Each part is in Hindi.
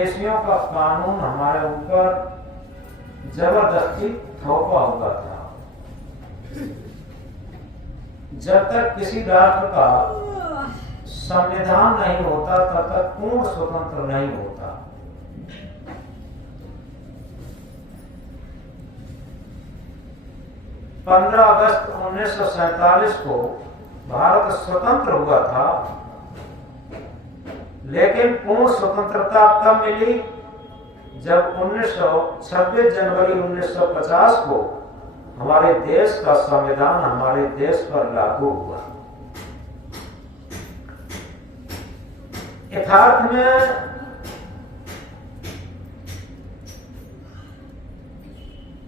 विदेशियों का कानून हमारे ऊपर जबरदस्ती थोपा हुआ था। जब तक किसी राष्ट्र का संविधान नहीं होता तब तक पूर्ण स्वतंत्र नहीं होता। पंद्रह अगस्त 1947 को भारत स्वतंत्र हुआ था, लेकिन पूर्ण स्वतंत्रता तब मिली जब 26 जनवरी 1950 को हमारे देश का संविधान हमारे देश पर लागू हुआ। यथार्थ में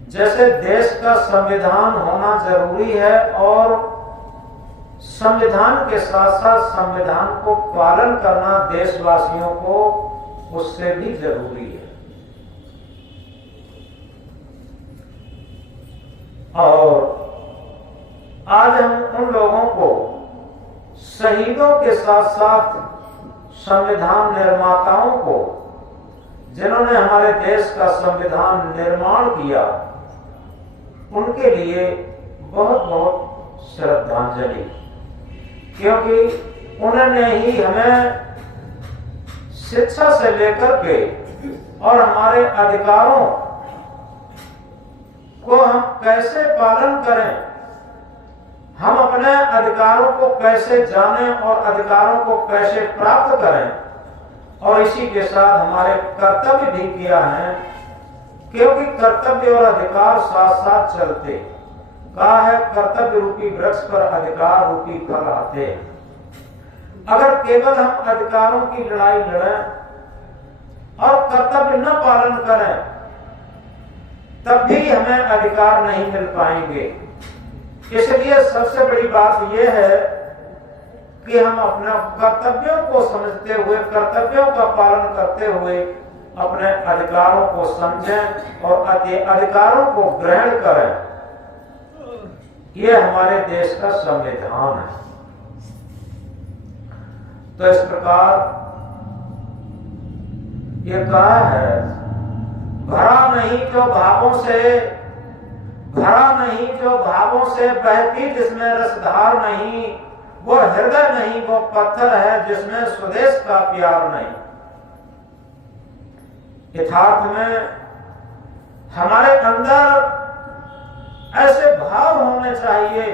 जैसे देश का संविधान होना जरूरी है और संविधान के साथ साथ संविधान को पालन करना देशवासियों को उससे भी जरूरी है। और आज हम उन लोगों को शहीदों के साथ साथ संविधान निर्माताओं को, जिन्होंने हमारे देश का संविधान निर्माण किया, उनके लिए बहुत बहुत श्रद्धांजलि, क्योंकि उन्होंने ही हमें शिक्षा से लेकर के और हमारे अधिकारों को हम कैसे पालन करें, हम अपने अधिकारों को कैसे जानें और अधिकारों को कैसे प्राप्त करें, और इसी के साथ हमारे कर्तव्य भी किया है, क्योंकि कर्तव्य और अधिकार साथ साथ चलते। कहा है कर्तव्य रूपी वृक्ष पर अधिकार रूपी फल आते। अगर केवल हम अधिकारों की लड़ाई लड़ें और कर्तव्य न पालन करें, तब भी हमें अधिकार नहीं मिल पाएंगे। इसलिए सबसे बड़ी बात यह है कि हम अपने कर्तव्यों को समझते हुए, कर्तव्यों का पालन करते हुए अपने अधिकारों को समझें और अधिकारों को ग्रहण करें। यह हमारे देश का संविधान है। तो इस प्रकार ये कहा है, भरा नहीं जो भावों से, भरा नहीं जो भावों से बहती जिसमें रसधार नहीं, वो हृदय नहीं वो पत्थर है जिसमें स्वदेश का प्यार नहीं। यथार्थ में हमारे अंदर ऐसे भाव होने चाहिए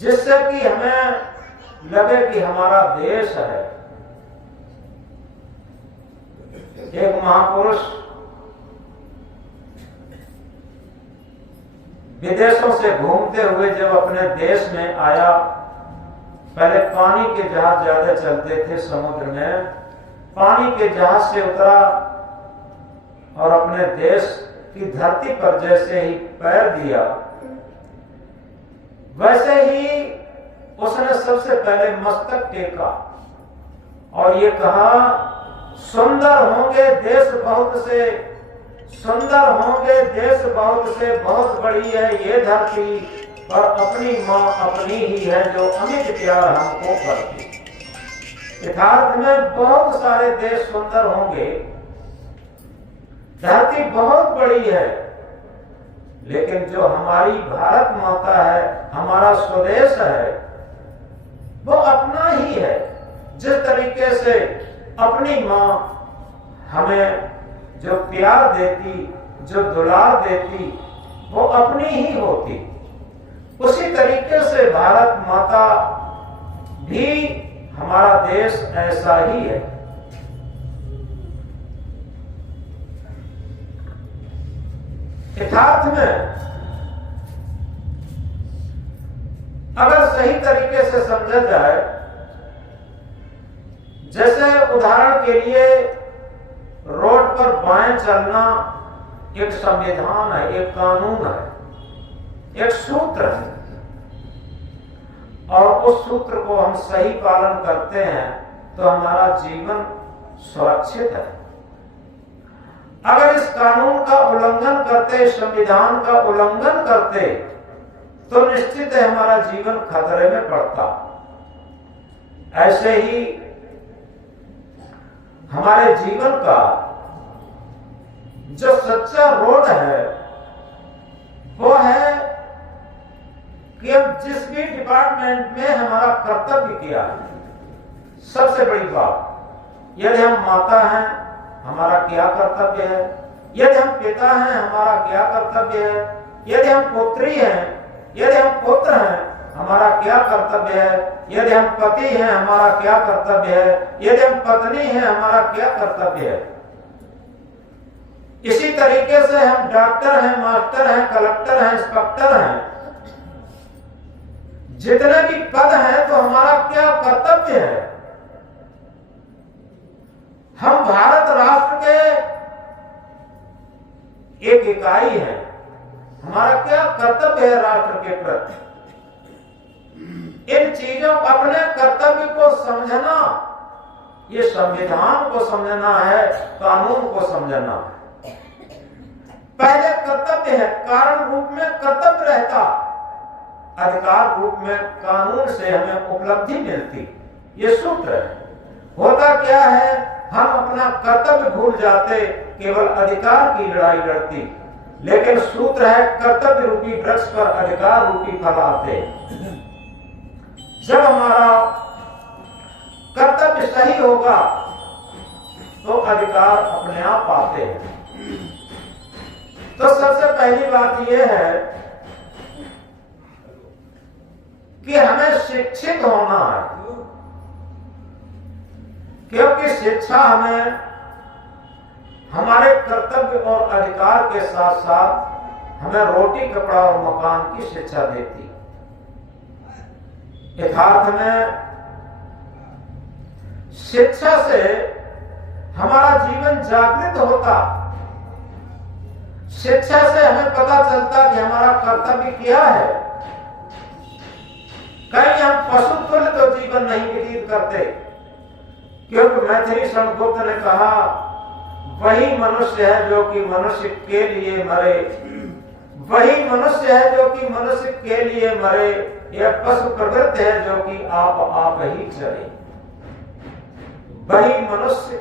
जिससे कि हमें लगे कि हमारा देश है। एक महापुरुष विदेशों से घूमते हुए जब अपने देश में आया, पहले पानी के जहाज ज्यादा चलते थे समुद्र में, पानी के जहाज से उतरा और अपने देश की धरती पर जैसे ही पैर दिया, वैसे ही उसने सबसे पहले मस्तक टेका और ये कहा, सुंदर होंगे देश बहुत से, सुंदर होंगे देश बहुत से, बहुत बड़ी है ये धरती, पर अपनी माँ अपनी ही है जो अमित प्यार हमको करती। यथार्थ में बहुत सारे देश सुंदर होंगे, धरती बहुत बड़ी है, लेकिन जो हमारी भारत माता है, हमारा स्वदेश है, वो अपना ही है। जिस तरीके से अपनी माँ हमें जो प्यार देती, जो दुलार देती, वो अपनी ही होती, उसी तरीके से भारत माता भी, हमारा देश ऐसा ही है। यथार्थ में अगर सही तरीके से समझा जाए, जैसे उदाहरण के लिए रोड पर बाएं चलना एक संविधान है, एक कानून है, एक सूत्र है, और उस सूत्र को हम सही पालन करते हैं तो हमारा जीवन सुरक्षित है। अगर इस कानून का उल्लंघन करते, संविधान का उल्लंघन करते, तो निश्चित है हमारा जीवन खतरे में पड़ता। ऐसे ही हमारे जीवन का जो सच्चा रोड है वो है कि हम जिस भी डिपार्टमेंट में हमारा कर्तव्य किया है, सबसे बड़ी बात, यदि हम माता हैं हमारा क्या कर्तव्य है, यदि हम पिता हैं हमारा क्या कर्तव्य है, यदि हम पुत्री हैं, यदि हम पुत्र हैं हमारा क्या कर्तव्य है, यदि हम पति हैं हमारा क्या कर्तव्य है, यदि हम पत्नी हैं हमारा क्या कर्तव्य है। इसी तरीके से हम डॉक्टर हैं, मास्टर हैं, कलेक्टर हैं, इंस्पेक्टर हैं, जितने भी पद हैं तो हमारा क्या कर्तव्य है। हम भारत राष्ट्र के एक इकाई हैं, हमारा क्या कर्तव्य है राष्ट्र के प्रति। इन चीजों अपने कर्तव्य को समझना, ये संविधान को समझना है, कानून को समझना है। पहले कर्तव्य है, कारण रूप में कर्तव्य रहता, अधिकार रूप में कानून से हमें उपलब्धि मिलती। ये सूत्र है। होता क्या है, हम अपना कर्तव्य भूल जाते, केवल अधिकार की लड़ाई लड़ती। लेकिन सूत्र है, कर्तव्य रूपी वृक्ष पर अधिकार रूपी फल आते। जब हमारा कर्तव्य सही होगा तो अधिकार अपने आप आते हैं। तो सबसे पहली बात यह है कि हमें शिक्षित होना है, क्योंकि शिक्षा हमें हमारे कर्तव्य और अधिकार के साथ साथ हमें रोटी, कपड़ा और मकान की शिक्षा देती। यथार्थ में शिक्षा से हमारा जीवन जागृत होता, शिक्षा से हमें पता चलता कि हमारा कर्तव्य क्या है। कहीं हम पशु तुल्य तो जीवन नहीं व्यतीत करते, क्योंकि मैथिली संतगुप्त ने कहा, वही मनुष्य है जो कि मनुष्य के लिए मरे, वही मनुष्य है जो कि मनुष्य के लिए मरे, यह पशु प्रवृत्ति है जो कि आप ही चले। वही मनुष्य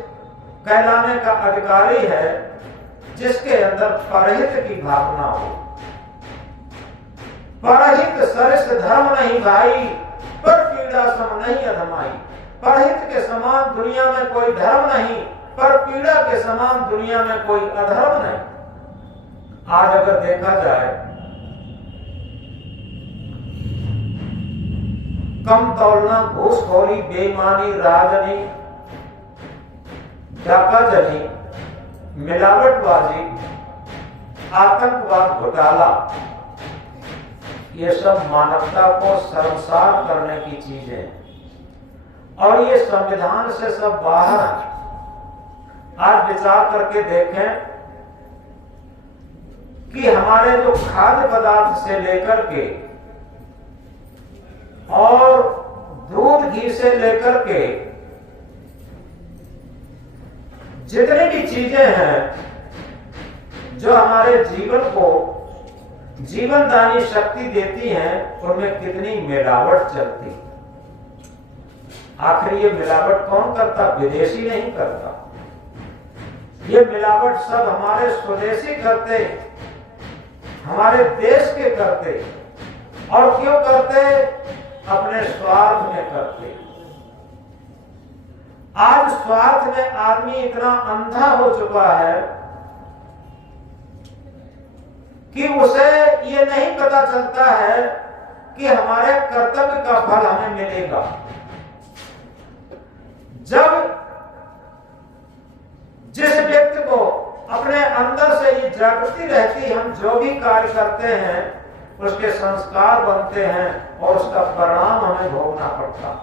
कहलाने का अधिकारी है जिसके अंदर परहित की भावना हो। परहित सरिस धर्म नहीं भाई, पर पीड़ा सम नहीं अधमाई। परहित के समान दुनिया में कोई धर्म नहीं, पर पीड़ा के समान दुनिया में कोई अधर्म नहीं। आज अगर देखा जाए, कम तौलना, घूसखोरी, बेईमानी, राजनी, डाकाजनी, मिलावटबाजी, आतंकवाद, घोटाला, ये सब मानवता को शर्मसार करने की चीजें हैं और ये संविधान से सब बाहर है। आज विचार करके देखें कि हमारे जो खाद्य पदार्थ से लेकर के और दूध, घी से लेकर के जितनी भी चीजें हैं जो हमारे जीवन को जीवनदायी शक्ति देती हैं, उनमें कितनी मिलावट चलती। आखिर ये मिलावट कौन करता? विदेशी नहीं करता, ये मिलावट सब हमारे स्वदेशी करते, हमारे देश के करते। और क्यों करते? अपने स्वार्थ में करते। आज स्वार्थ में आदमी इतना अंधा हो चुका है कि उसे ये नहीं पता चलता है कि हमारे कर्तव्य का फल हमें मिलेगा। जब जिस व्यक्ति को अपने अंदर से ये जागृति रहती, हम जो भी कार्य करते हैं उसके संस्कार बनते हैं और उसका परिणाम हमें भोगना पड़ता।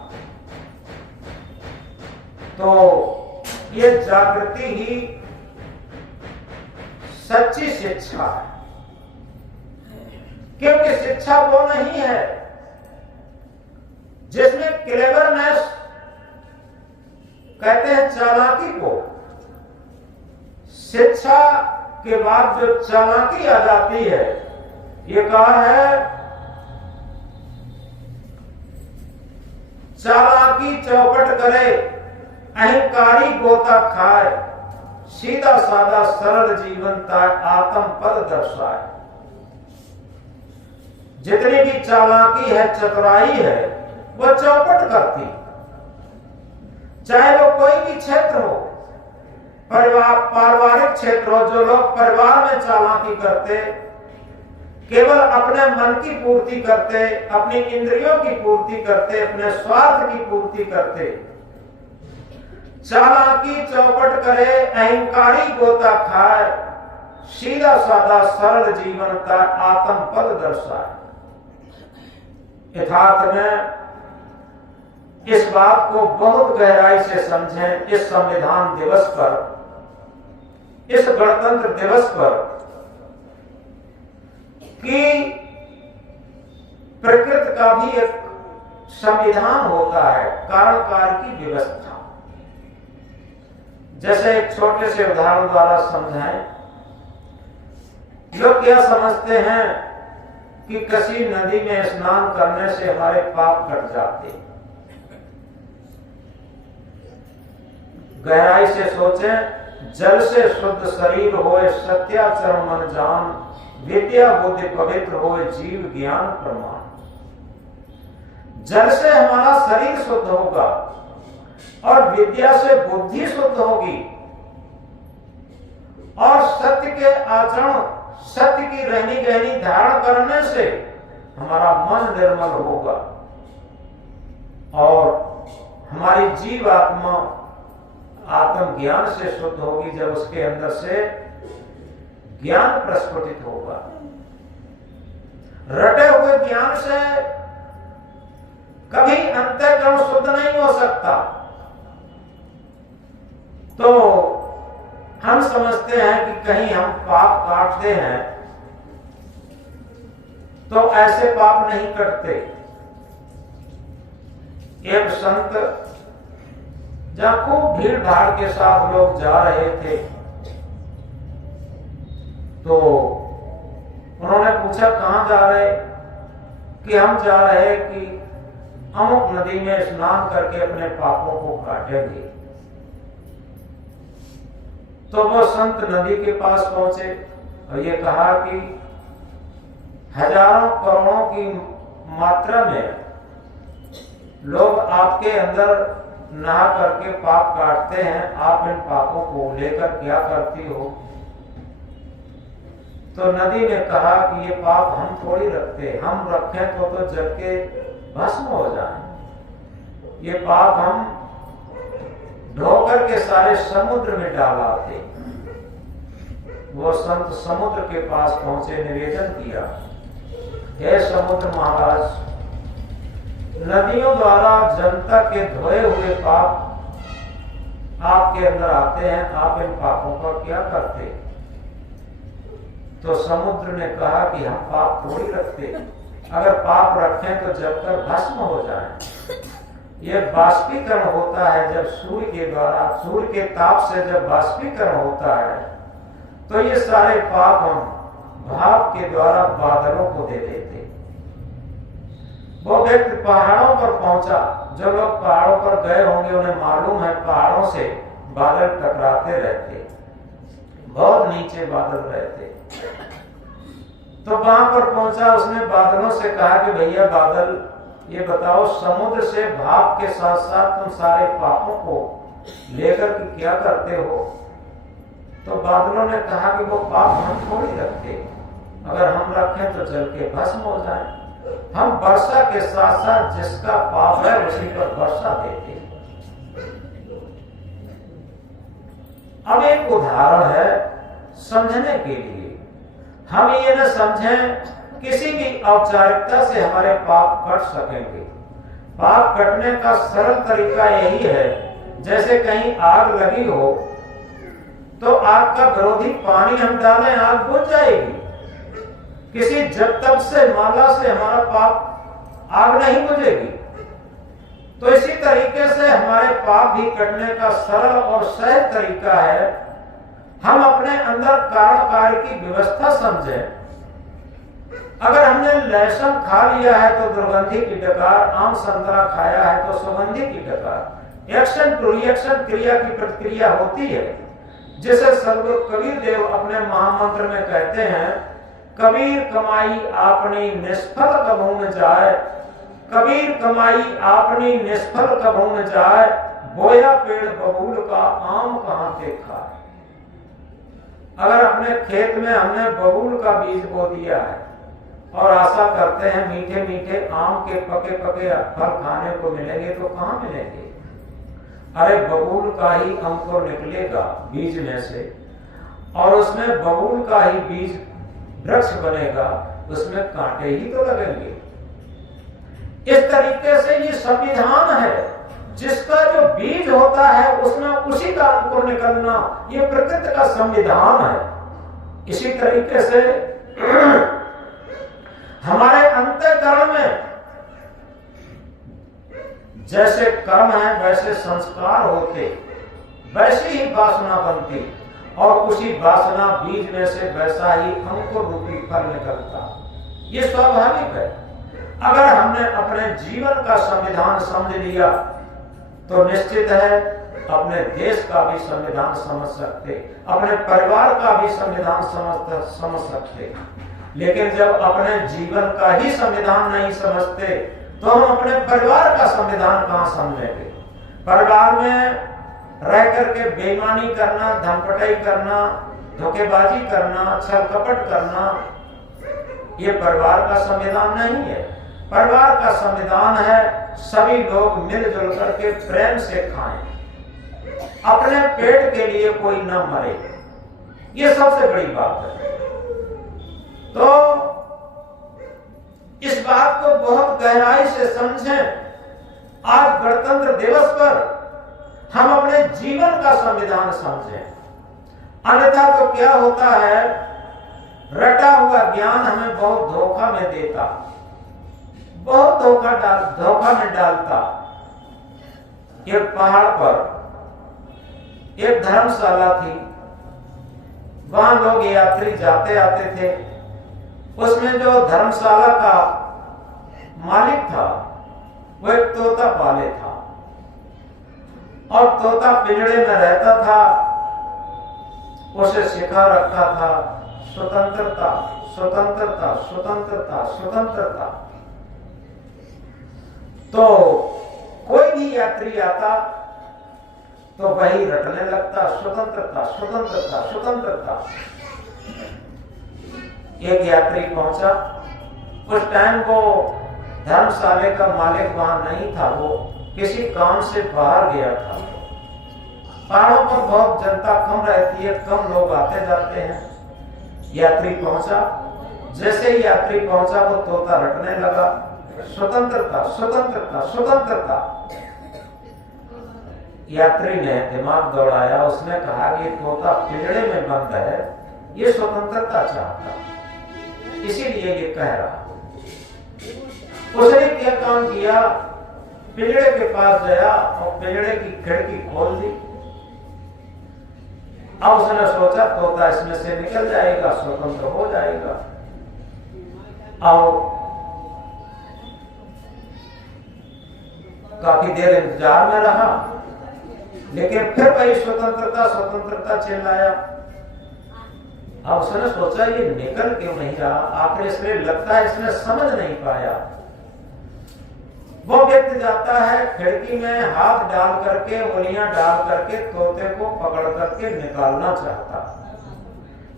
तो ये जागृति ही सच्ची शिक्षा है, क्योंकि शिक्षा वो नहीं है जिसमें क्लेवरनेस कहते हैं, चालाकी को। शिक्षा के बाद जो चालाकी आ जाती है, ये कहा है, चालाकी चौपट करे अहंकारी गोता खाए, सीधा साधा सरल जीवन ताय आत्म पद दर्शाए। जितनी भी चालाकी है, चतुराई है, वह चौपट करती। चाहे वो कोई भी क्षेत्र हो, परिवार पारिवारिक क्षेत्र हो, जो लोग परिवार में चालाकी करते, केवल अपने मन की पूर्ति करते, अपनी इंद्रियों की पूर्ति करते, अपने स्वार्थ की पूर्ति करते, चालाकी चौपट करे, अहंकारी गोता खाए, सीधा साधा सरल जीवन का आत्म पद दर्शाए। यथार्थ में इस बात को बहुत गहराई से समझें। इस संविधान दिवस पर, इस गणतंत्र दिवस पर, कि प्रकृति का भी एक संविधान होता है, कारण कार्य की व्यवस्था। जैसे एक छोटे से उदाहरण द्वारा समझाएं। लोग क्या समझते हैं कि किसी नदी में स्नान करने से हमारे पाप कट जाते। गहराई से सोचें। जल से शुद्ध शरीर होए, सत्याचरण मन जान, विद्या बुद्धि पवित्र होए, जीव ज्ञान प्रमाण। जल से हमारा शरीर शुद्ध होगा और विद्या से बुद्धि शुद्ध होगी, और सत्य के आचरण, सत्य की रहनी गहनी धारण करने से हमारा मन निर्मल होगा और हमारी जीव आत्मा आत्म ज्ञान से शुद्ध होगी, जब उसके अंदर से ज्ञान प्रस्फुटित होगा। रटे हुए ज्ञान से कभी अंतःकरण शुद्ध नहीं हो सकता। तो हम समझते हैं कि कहीं हम पाप काटते हैं तो ऐसे पाप नहीं कटते। एक संत, जहां खूब भीड़ भाड़ के साथ लोग जा रहे थे, तो उन्होंने पूछा कहां जा रहे? कि हम जा रहे कि अमुक नदी में स्नान करके अपने पापों को काटेंगे। तो वो संत नदी के पास पहुंचे और ये कहा कि हजारों करोड़ों की मात्रा में लोग आपके अंदर नहा करके पाप काटते हैं, आप इन पापों को लेकर क्या करती हो? तो नदी ने कहा कि ये पाप हम थोड़ी रखते, हम रखें तो जल के भस्म हो जाए। ये पाप हम ढोकर के सारे समुद्र में डालाते। वो संत समुद्र के पास पहुंचे, निवेदन किया, हे समुद्र महाराज, नदियों द्वारा जनता के धोए हुए पाप आपके अंदर आते हैं, आप इन पापों का क्या करते? तो समुद्र ने कहा कि हम पाप थोड़ी रखते, अगर पाप रखें तो जब तक भस्म हो जाए। यह बाष्पीकरण होता है, जब सूर्य के द्वारा, सूर्य के ताप से जब बाष्पीकरण होता है तो ये सारे पाप हम भाप के द्वारा बादलों को दे देते। वो व्यक्ति पहाड़ों पर पहुंचा। जो लोग पहाड़ों पर गए होंगे उन्हें मालूम है पहाड़ों से बादल टकराते रहते, बहुत नीचे बादल रहते। तो वहां पर पहुंचा, उसने बादलों से कहा कि भैया बादल, ये बताओ समुद्र से भाप के साथ साथ तुम सारे पापों को लेकर के क्या करते हो? तो बादलों ने कहा कि वो पाप हम थोड़ी रखते, अगर हम रखें तो जल के भस्म हो जाए। हम वर्षा के साथ साथ जिसका पाप है उसी पर वर्षा देते। अब एक उदाहरण है समझने के लिए। हम ये न समझें किसी भी औपचारिकता से हमारे पाप कट सकेंगे। पाप कटने का सरल तरीका यही है, जैसे कहीं आग लगी हो तो आग का विरोधी पानी हम डालें, आग बुझ जाएगी। किसी जब तक से माला से हमारा पाप आग नहीं बुझेगी। तो इसी तरीके से हमारे पाप भी कटने का सरल और सहज तरीका है, हम अपने अंदर कारण कार्य की व्यवस्था समझें। अगर हमने लहसुन खा लिया है तो दुर्गंधी की डकार, आम संतरा खाया है तो सुगंधी की डकार। एक्शन टू रिएक्शन, क्रिया की प्रतिक्रिया होती है, जिसे सदगुरु कबीर देव अपने महामंत्र में कहते हैं, कबीर कमाई आपनी निष्फल कभू न जाए, कबीर कमाई आपनी निष्फल कभू न जाए, बोया पेड़ बबूल का आम कहां देखा है। अगर अपने खेत में हमने बबूल का बीज बो दिया है और आशा करते हैं मीठे मीठे आम के पके पके फल खाने को मिलेंगे, तो कहां मिलेंगे? अरे बबूल का ही अंकुर निकलेगा बीज में से, और उसमें बबूल का ही बीज वृक्ष बनेगा, उसमें कांटे ही तो लगेंगे। इस तरीके से ये संविधान है, जिसका जो बीज होता है उसमें उसी का अंकुर निकलना, ये प्रकृति का संविधान है। इसी तरीके से हमारे अंतःकरण में जैसे कर्म है वैसे संस्कार होते, वैसी ही वासना बनती, और उसी वासना बीज में से वैसा ही अंकुर रूपी फल निकलता। ये स्वाभाविक है। अगर हमने अपने जीवन का संविधान समझ लिया तो निश्चित है अपने देश का भी संविधान समझ सकते, अपने परिवार का भी संविधान समझ सकते। लेकिन जब अपने जीवन का ही संविधान नहीं समझते तो हम अपने परिवार का संविधान कहां समझेंगे? परिवार में रह करके बेईमानी करना, धमपटाई करना, धोखेबाजी करना, छल कपट करना, ये परिवार का संविधान नहीं है। परिवार का संविधान है सभी लोग मिलजुल करके प्रेम से खाएं, अपने पेट के लिए कोई न मरे, ये सबसे बड़ी बात है। तो इस बात को बहुत गहराई से समझें। आज गणतंत्र दिवस पर हम अपने जीवन का संविधान समझें, अन्यथा तो क्या होता है, रटा हुआ ज्ञान हमें बहुत धोखा में देता, बहुत धोखा में डालता। एक पहाड़ पर एक धर्मशाला थी, वहां लोग यात्री जाते आते थे। उसमें जो धर्मशाला का मालिक था वो एक तोता पाले था, और तोता पिंजड़े में रहता था। उसे सिखा रखा था स्वतंत्रता, स्वतंत्रता, स्वतंत्रता, स्वतंत्रता। तो कोई भी यात्री आता तो वही रटने लगता, स्वतंत्रता, स्वतंत्रता, स्वतंत्रता। एक यात्री पहुंचा, उस टाइम वो धर्मशाले का मालिक वहां नहीं था, वो किसी काम से बाहर गया था। पहाड़ों पर बहुत जनता कम रहती है, कम लोग आते जाते हैं। यात्री पहुंचा, जैसे ही यात्री पहुंचा वो तोता रटने लगा, स्वतंत्रता, स्वतंत्रता, स्वतंत्रता। यात्री ने दिमाग दौड़ाया, उसने कहा कि तोता पिंजड़े में बंद है, ये स्वतंत्रता चाहता, इसीलिए ये कह रहा। उसने क्या काम किया, पिंजड़े के पास गया और पिंजड़े की खिड़की खोल दी। अब उसने सोचा तोता इसमें से निकल जाएगा, स्वतंत्र हो जाएगा। और काफी देर इंतजार में रहा, लेकिन फिर वही स्वतंत्रता, स्वतंत्रता चिल्लाया। अब उसने सोचा ये निकल क्यों नहीं रहा, आखिर इसमें लगता है इसने समझ नहीं पाया। वो व्यक्ति जाता है खिड़की में हाथ डाल करके, उंगलियां डाल करके तोते को पकड़ करके निकालना चाहता,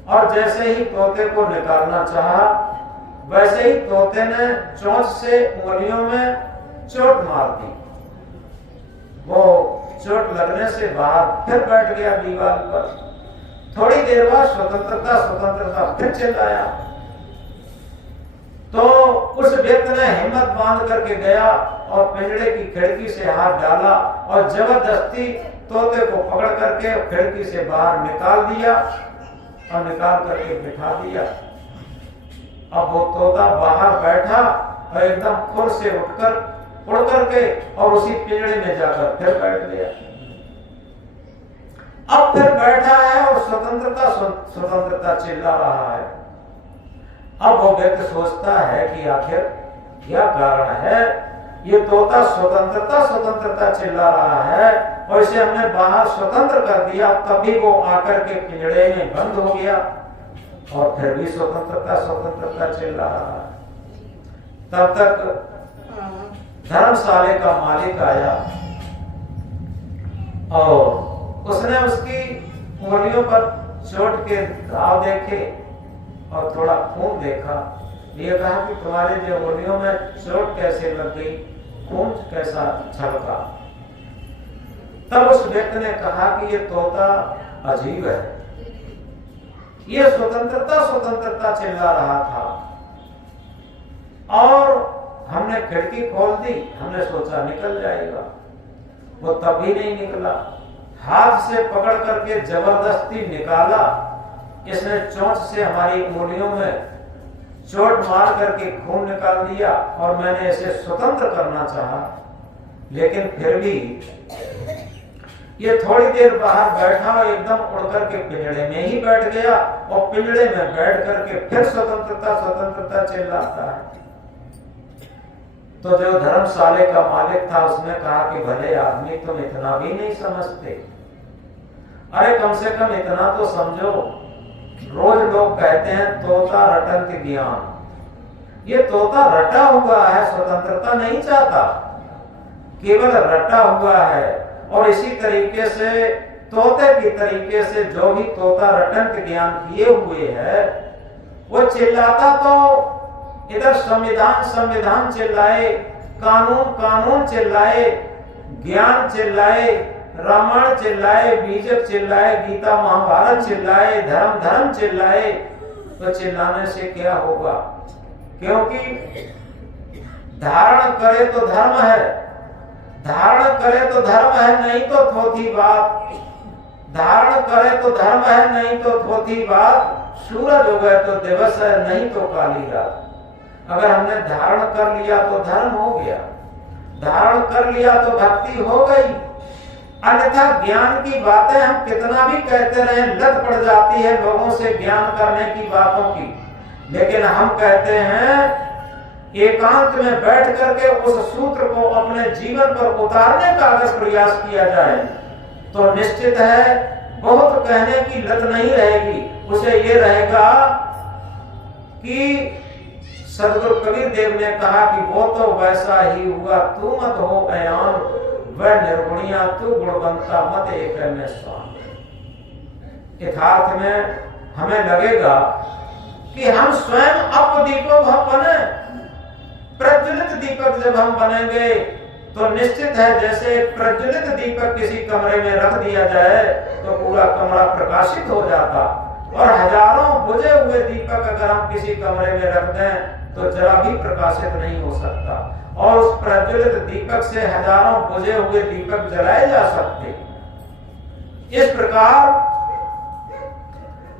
और जैसे ही तोते को निकालना चाहा, वैसे ही तोते ने चोंच से उंगलियों में चोट मार दी। वो चोट लगने से बाहर फिर बैठ गया दीवार पर। थोड़ी देर बाद स्वतंत्रता, स्वतंत्रता फिर चिल्लाया। तो उस व्यक्ति ने हिम्मत बांध करके गया और पिंजड़े की खिड़की से हाथ डाला और जबरदस्ती तोते को पकड़ करके खिड़की से बाहर निकाल दिया और निकाल करके बिठा दिया। अब वो तोता बाहर बैठा और एकदम खुर से उड़ करके और उसी पिंजड़े में जाकर फिर बैठ गया। अब फिर बैठा है और स्वतंत्रता, स्वतंत्रता चिल्ला रहा है। अब वो व्यक्ति सोचता है कि आखिर क्या कारण है, ये तोता स्वतंत्रता, स्वतंत्रता चिल्ला रहा है, और इसे हमने बाहर स्वतंत्र कर दिया, तभी वो आकर के पिंजड़े में बंद हो गया और फिर भी स्वतंत्रता स्वतंत्रता चिल्ला रहा है। तब तक धर्मशाले का मालिक आया और उसने उसकी उंगलियों पर चोट के घाव देखे और थोड़ा खून देखा। ये कहा कि तुम्हारे जो उंगलियों में चोट कैसे लग गई, खून कैसा छलका। तब उस व्यक्ति ने कहा कि ये तोता अजीब है, ये स्वतंत्रता स्वतंत्रता चिल्ला रहा था और हमने खिड़की खोल दी, हमने सोचा निकल जाएगा, वो तब भी नहीं निकला। हाथ से पकड़ करके जबरदस्ती निकाला, इसने चोंच से हमारी उंगलियों में चोट मार करके खून निकाल दिया और मैंने इसे स्वतंत्र करना चाहा, लेकिन फिर भी ये थोड़ी देर बाहर बैठा और एकदम उड़ करके पिंजड़े में ही बैठ गया और पिंजड़े में बैठ करके फिर स्वतंत्रता स्वतंत्रता चिल्लाता है। तो जो धर्मशाले का मालिक था उसने कहा कि भले आदमी तुम इतना भी नहीं समझते, अरे कम से कम इतना तो समझो, रोज लोग कहते हैं तोता रटंत ज्ञान, ये तोता रटा हुआ है, स्वतंत्रता नहीं चाहता, केवल रटा हुआ है। और इसी तरीके से तोते की तरीके से जो भी तोता रटंत ज्ञान किए हुए है वो चिल्लाता तो इधर संविधान संविधान चिल्लाए, कानून कानून चिल्लाए, ज्ञान चिल्लाए, रामायण चिल्लाए, बीजक चिल्लाए, गीता महाभारत चिल्लाए, धर्म धर्म चिल्लाए, तो चिल्लाने से क्या होगा? क्योंकि धारण करे तो धर्म है, धारण करे तो धर्म है, नहीं तो थोथी बात। धारण करे तो धर्म है, नहीं तो थोथी बात। सूरज हो गए तो दिवस है, नहीं तो काली रात। अगर हमने धारण कर लिया तो धर्म हो गया, धारण कर लिया तो भक्ति हो गई। अन्यथा ज्ञान की बातें हम कितना भी कहते रहे, लत पड़ जाती है लोगों से ज्ञान करने की बातों की। लेकिन हम कहते हैं एकांत में बैठ करके उस सूत्र को अपने जीवन पर उतारने का अगर प्रयास किया जाए तो निश्चित है बहुत कहने की लत नहीं रहेगी। उसे ये रहेगा कि सदगुरु कबीर देव ने कहा कि वो तो वैसा ही हुआ, तू मत हो अयान, वह निर्गुणिया तू गुणवंता मत एक में स्वान। यथार्थ में हमें लगेगा कि हम स्वयं अपदीपक बने, प्रज्वलित दीपक जब हम बनेंगे तो निश्चित है जैसे प्रज्वलित दीपक किसी कमरे में रख दिया जाए तो पूरा कमरा प्रकाशित हो जाता, और हजारों बुझे हुए दीपक अगर हम किसी कमरे में रख दें तो जरा भी प्रकाशित नहीं हो सकता, और उस प्रज्वलित दीपक से हजारों बुझे हुए दीपक जलाए जा सकते। इस प्रकार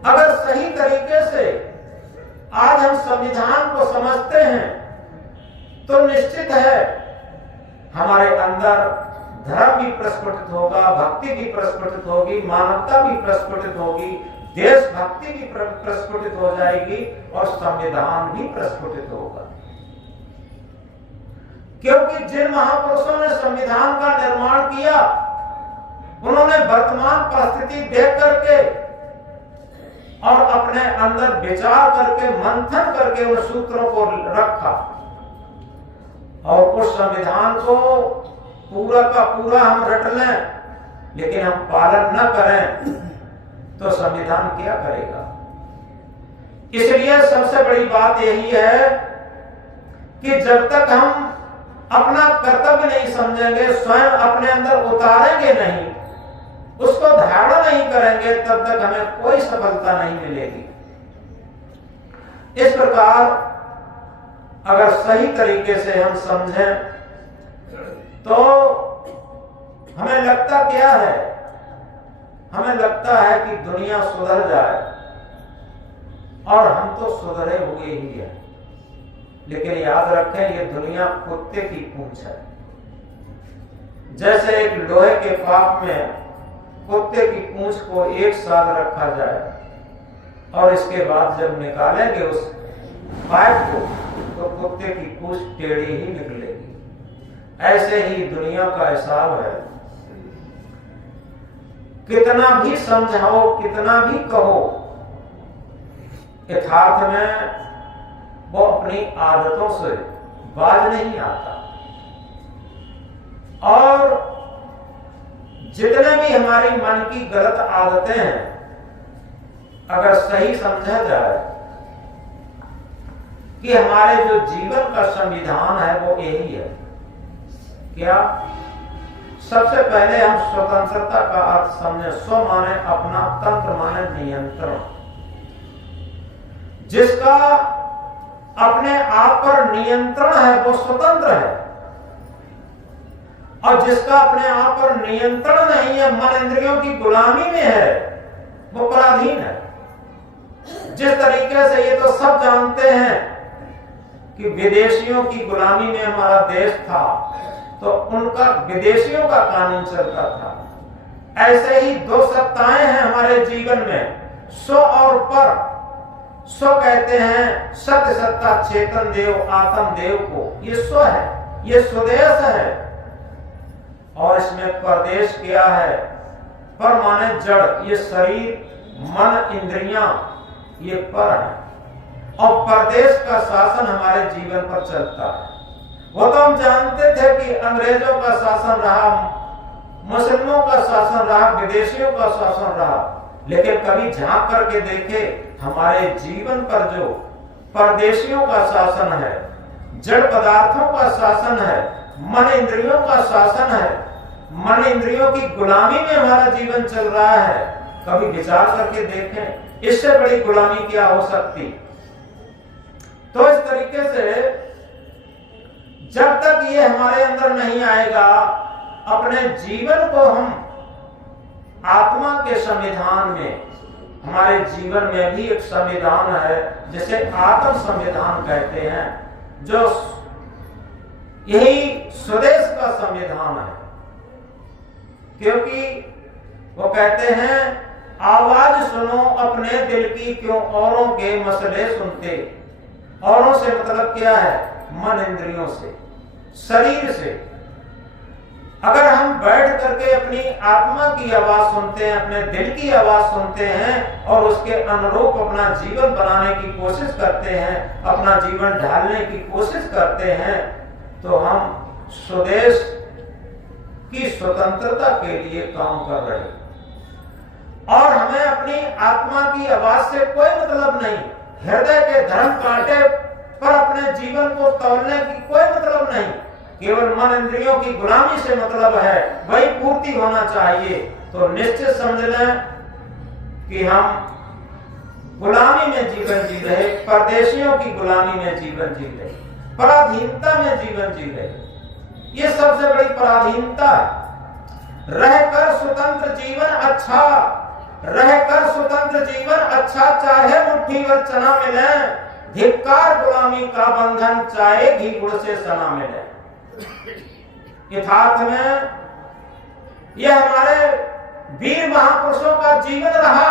अगर सही तरीके से आज हम संविधान को समझते हैं तो निश्चित है हमारे अंदर धर्म भी प्रस्फुटित होगा, भक्ति भी प्रस्फुटित होगी, मानवता भी प्रस्फुटित होगी, देशभक्ति भी प्रस्फुटित हो जाएगी और संविधान भी प्रस्फुटित होगा। क्योंकि जिन महापुरुषों ने संविधान का निर्माण किया उन्होंने वर्तमान परिस्थिति देख करके और अपने अंदर विचार करके मंथन करके उन सूत्रों को रखा, और उस संविधान को पूरा का पूरा हम रट लें लेकिन हम पालन न करें तो संविधान क्या करेगा? इसलिए सबसे बड़ी बात यही है कि जब तक हम अपना कर्तव्य नहीं समझेंगे, स्वयं अपने अंदर उतारेंगे नहीं, उसको धारण नहीं करेंगे, तब तक हमें कोई सफलता नहीं मिलेगी। इस प्रकार अगर सही तरीके से हम समझें तो हमें लगता क्या है? हमें लगता है कि दुनिया सुधर जाए, और हम तो सुधरे हुए ही हैं। लेकिन याद रखें ये दुनिया कुत्ते की पूंछ है। जैसे एक लोहे के पाप में कुत्ते की पूंछ को एक साथ रखा जाए और इसके बाद जब निकालेंगे उस पाइप को तो कुत्ते की पूंछ टेढ़ी ही निकलेगी। ऐसे ही दुनिया का हिसाब है। कितना भी समझाओ, कितना भी कहो, यथार्थ में वो अपनी आदतों से बाज नहीं आता। और जितने भी हमारी मन की गलत आदतें हैं, अगर सही समझा जाए कि हमारे जो जीवन का संविधान है वो यही है। क्या? सबसे पहले हम स्वतंत्रता का अर्थ समझे। स्व माने अपना, तंत्र माने नियंत्रण। जिसका अपने आप पर नियंत्रण है वो स्वतंत्र है, और जिसका अपने आप पर नियंत्रण नहीं है, मन इंद्रियों की गुलामी में है, वो पराधीन है। जिस तरीके से ये तो सब जानते हैं कि विदेशियों की गुलामी में हमारा देश था, तो उनका विदेशियों का कानून चलता था। ऐसे ही दो सत्ताएं हैं हमारे जीवन में, स्व और पर। स्व कहते हैं सत्य सत्ता चेतन देव आत्म देव को, ये स्व है, ये स्वदेश है। और इसमें परदेश क्या है? पर माने जड़, ये शरीर मन इंद्रियां, ये पर है। और परदेश का शासन हमारे जीवन पर चलता है। वो तो हम जानते थे कि अंग्रेजों का शासन रहा, मुस्लिमों का शासन रहा, विदेशियों का शासन रहा, लेकिन कभी झांक करके देखे हमारे जीवन पर जो परदेशियों का शासन है, जड़ पदार्थों का शासन है, मन इंद्रियों का शासन है, मन इंद्रियों की गुलामी में हमारा जीवन चल रहा है, कभी विचार करके देखें इससे बड़ी गुलामी क्या हो सकती। तो इस तरीके से जब तक ये हमारे अंदर नहीं आएगा, अपने जीवन को हम आत्मा के संविधान में, हमारे जीवन में भी एक संविधान है जिसे आत्म संविधान कहते हैं, जो यही स्वदेश का संविधान है। क्योंकि वो कहते हैं आवाज सुनो अपने दिल की, क्यों औरों के मसले सुनते। औरों से मतलब क्या है? मन इंद्रियों से, शरीर से। अगर हम बैठ करके अपनी आत्मा की आवाज सुनते हैं, अपने दिल की आवाज सुनते हैं और उसके अनुरूप अपना जीवन बनाने की कोशिश करते हैं, अपना जीवन ढालने की कोशिश करते हैं, तो हम स्वदेश की स्वतंत्रता के लिए काम कर रहे हैं। और हमें अपनी आत्मा की आवाज से कोई मतलब नहीं, हृदय के धर्म कांटे पर अपने जीवन को तोड़ने की कोई मतलब नहीं, केवल मन इंद्रियों की गुलामी से मतलब है, वही पूर्ति होना चाहिए। तो निश्चित समझ लें कि हम गुलामी में जीवन जी रहे, परदेशियों की गुलामी में जीवन जी रहे, पराधीनता में जीवन जी रहे। ये सबसे बड़ी पराधीनता है। रहकर स्वतंत्र जीवन अच्छा, रहकर स्वतंत्र जीवन अच्छा, चाहे मुट्ठी भर चना मिले, धिक्कार गुलामी का बंधन, चाहे घी गुड़ से सना मिले। यथार्थ में यह हमारे वीर महापुरुषों का जीवन रहा,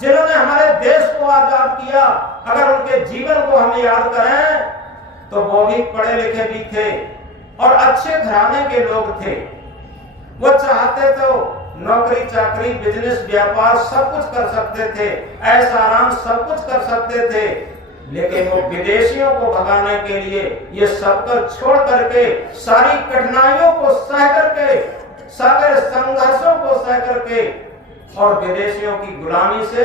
जिन्होंने हमारे देश को आजाद किया। अगर उनके जीवन को हम याद करें तो वो भी पढ़े लिखे भी थे और अच्छे घराने के लोग थे। वो चाहते तो नौकरी चाकरी बिजनेस व्यापार सब कुछ कर सकते थे, ऐसा आराम सब कुछ कर सकते थे, लेकिन वो विदेशियों को भगाने के लिए ये सब कुछ छोड़ करके, सारी कठिनाइयों को सह करके, सारे संघर्षों को सह करके और विदेशियों की गुलामी से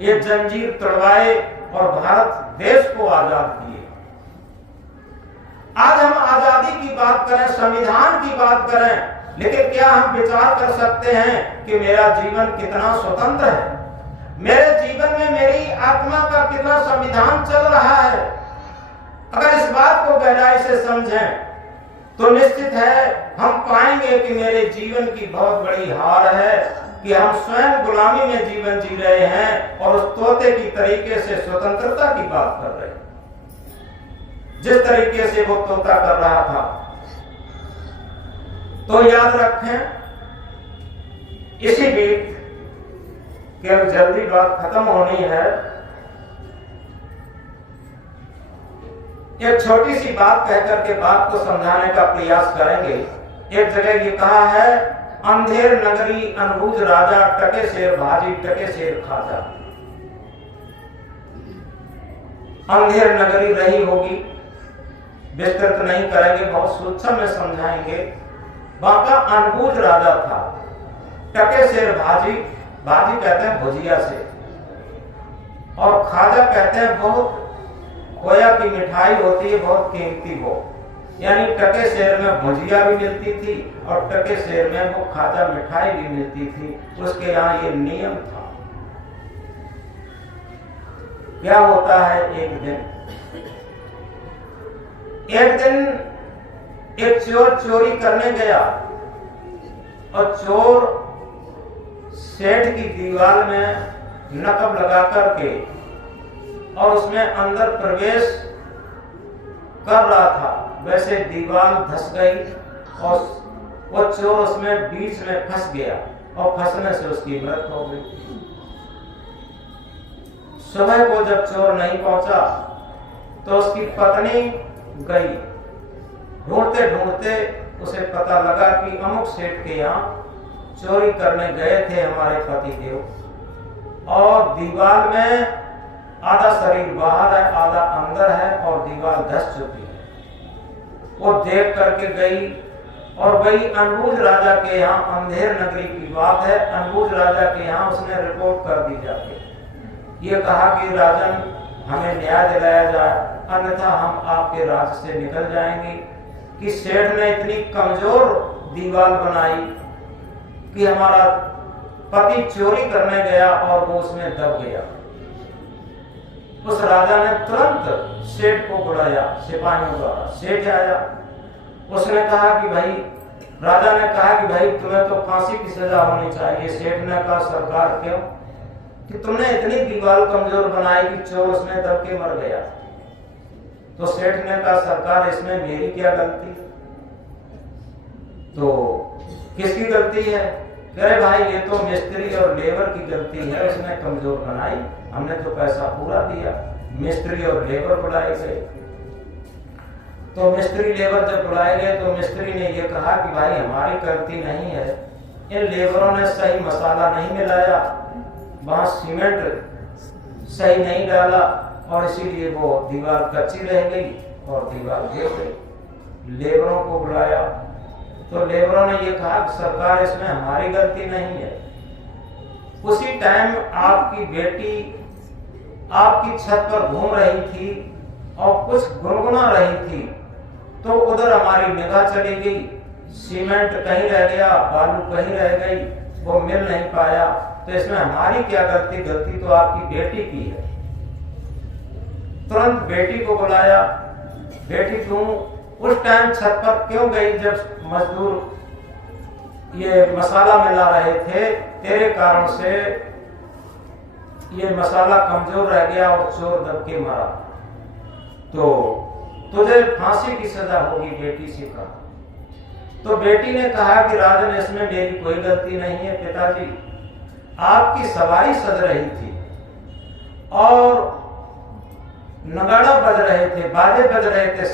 ये जंजीर तोड़वाए और भारत देश को आजाद किए। आज हम आजादी की बात करें, संविधान की बात करें, लेकिन क्या हम विचार कर सकते हैं कि मेरा जीवन कितना स्वतंत्र है, मेरे जीवन में मेरी आत्मा का कितना संविधान चल रहा है? अगर इस बात को गहराई से समझें तो निश्चित है हम पाएंगे कि मेरे जीवन की बहुत बड़ी हार है कि हम स्वयं गुलामी में जीवन जी रहे हैं और उस तोते की तरीके से स्वतंत्रता की बात कर रहे हैं, जिस तरीके से वो तोता कर रहा था। तो याद रखें, इसी बीच कि अब जल्दी बात खत्म होनी है, एक छोटी सी बात कहकर के बात को समझाने का प्रयास करेंगे। एक जगह ये कहा है, अंधेर नगरी अनबूझ राजा, टके शेर भाजी टके शेर खाजा। अंधेर नगरी रही होगी, विस्तृत नहीं करेंगे, बहुत सूक्ष्म में समझाएंगे। वहां का अनबूझ राजा था। टके शेर भाजी, भाजी कहते हैं भुजिया से, और खाजा कहते हैं बहुत खोया की मिठाई होती है, बहुत कीमती वो। यानी टके शेर में भुजिया भी मिलती थी और टके शेर में वो खाजा मिठाई भी मिलती थी। उसके यहाँ ये नियम था। क्या होता है, एक दिन एक चोर चोरी करने गया और चोर सेठ की दीवार में नकब लगा करके और उसमें अंदर प्रवेश कर रहा था। वैसे दीवार धस गई और वो चोर उसमें बीच में फंस गया और फंसने से उसकी मृत्यु हो गई। सुबह को जब चोर नहीं पहुंचा तो उसकी पत्नी गई, ढूंढते ढूंढते उसे पता लगा कि अमुक सेठ के यहाँ चोरी करने गए थे हमारे पति देव, और दीवार में आधा शरीर बाहर है, आधा अंदर है और दीवार धस चुकी है। वो देख करके गई और वही अनबूझ राजा के यहाँ, अंधेर नगरी की बात है, अनबूझ राजा के यहाँ उसने रिपोर्ट कर दी जाके ये कहा कि राजन हमें न्याय दिलाया जाए, अन्यथा हम आपके राज्य से निकल जाएंगे। कि सेठ ने इतनी कमजोर दीवार बनाई कि हमारा पति चोरी करने गया और वो उसमें दब गया। उस राजा ने तुरंत सेठ को बुलाया सिपाहियों द्वारा। सेठ आया, उसने कहा कि भाई, राजा ने कहा कि भाई तुम्हें तो फांसी की सजा होनी चाहिए। सेठ ने कहा सरकार क्यों? कि तुमने इतनी दीवार कमजोर बनाई कि चोर उसमें दब के मर गया। तो सेठ ने कहा सरकार इसमें मेरी क्या गलती? तो किसकी गलती है? अरे भाई ये तो मिस्त्री और लेबर की गलती है, उसने कमजोर बनाई, हमने तो पैसा पूरा दिया। मिस्त्री और लेबर बुलाए गए। तो मिस्त्री लेबर जब बुलाए गए तो मिस्त्री ने ये कहा कि भाई हमारी गलती नहीं है, इन लेबरों ने सही मसाला नहीं मिलाया, वहां सीमेंट सही नहीं डाला और इसीलिए वो दीवार कच्ची रह गई और दीवार गिर गई। लेबरों को बुलाया तो लेबरों ने ये कहा कि सरकार इसमें हमारी गलती नहीं है। उसी टाइम आपकी बेटी आपकी छत पर घूम रही थी और कुछ गुनगुना रही थी, तो उधर हमारी निगाह चली गई। सीमेंट कहीं रह गया, बालू कहीं रह गई, वो मिल नहीं पाया। तो इसमें हमारी क्या गलती? गलती तो आपकी बेटी की है। तुरंत बेटी को बुलाया। बेटी तुम उस टाइम छत पर क्यों गई जब मजदूर ये मसाला मिला रहे थे? तेरे कारण से ये मसाला कमजोर रह गया और चोर दब के मरा, तो तुझे फांसी की सजा होगी। बेटी से कहा। तो बेटी ने कहा कि राजन इसमें मेरी कोई गलती नहीं है पिताजी, आपकी सवारी सज रही थी और नगाड़ा बज रहे थे, बाजे बज रहे थे,